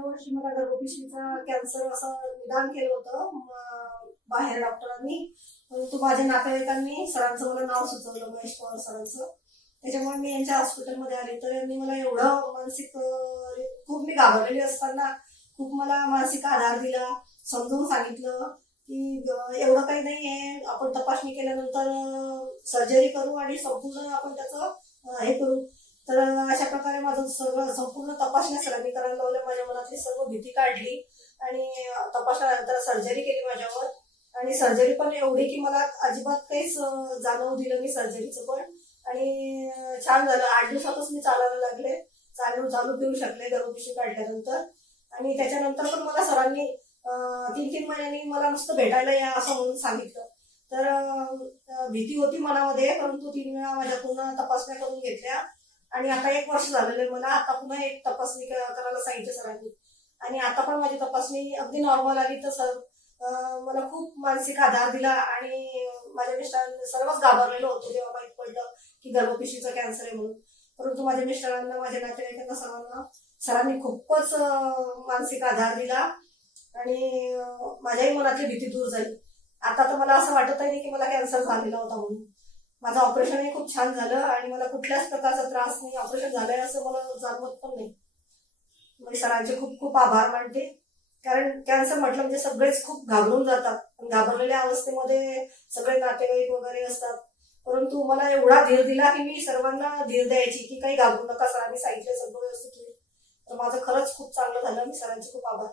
मागच्या वर्षी मला गर्भपिशवीचा कॅन्सर असं निदान केलं होतं बाहेर डॉक्टरांनी. परंतु माझ्या नातेवाईकांनी सरांचं मला नाव सुचवलं, महेश पवार सरांचं. त्याच्यामुळे मी यांच्या हॉस्पिटलमध्ये आली. तर यांनी मला एवढं मानसिक खूप मी घाबरलेली असताना खूप मला मानसिक आधार दिला, समजून सांगितलं की एवढं काही नाही आहे, आपण तपासणी केल्यानंतर सर्जरी करू आणि संपूर्ण आपण त्याचं हे करू. तर अशा प्रकारे माझं सगळं संपूर्ण तपासण्या सरांनी करायला लावल्या. माझ्या मनातली सर्व भीती काढली आणि तपासण्यानंतर सर्जरी केली माझ्यावर. आणि सर्जरी पण एवढी की मला अजिबात काहीच जाणवू दिलं नाही सर्जरीचं पण. आणि छान झालं. 8 दिवसातच मी चालायला लागले, चालू फिरू शकले गर्भपिशवी काढल्यानंतर. आणि त्याच्यानंतर पण मला सरांनी 3-3 महिन्यांनी मला नुसतं भेटायला या असं म्हणून सांगितलं. तर भीती होती मनामध्ये, परंतु 3 वेळा माझ्या पुन्हा तपासण्या करून घेतल्या. आणि आता 1 वर्ष झालेलं आहे मला. आता पुन्हा एक तपासणी करायला सांगितलं सरांनी. आणि आता पण माझी तपासणी अगदी नॉर्मल आली. तर सर मला खूप मानसिक आधार दिला. आणि माझ्या मिस्टरांनी सर्वच घाबरलेलं होतं जेव्हा माहीत पडलं की गर्भपिशवीचा कॅन्सर आहे म्हणून. परंतु माझ्या मिस्टरांना, माझ्या नातेवाईकांना, सर्वांना सरांनी खूपच मानसिक आधार दिला. आणि माझ्याही मनातली भीती दूर झाली. आता तर मला असं वाटत नाही की मला कॅन्सर झालेला होता म्हणून. माझं ऑपरेशनही खूप छान झालं आणि मला कुठल्याच प्रकारचा त्रास नाही. ऑपरेशन झालंय असं मला जाणवत पण नाही. मी सरांचे खूप खूप आभार मानते. कारण कॅन्सर म्हटलं म्हणजे सगळेच खूप घाबरून जातात. घाबरलेल्या अवस्थेमध्ये सगळे नातेवाईक वगैरे असतात. परंतु मला एवढा धीर दिला की मी सर्वांना धीर द्यायची की काही घाबरू नका, सरांनी सांगितलं सगळं व्यवस्थित होईल. तर माझं खरंच खूप चांगलं झालं. मी सरांचे खूप आभार.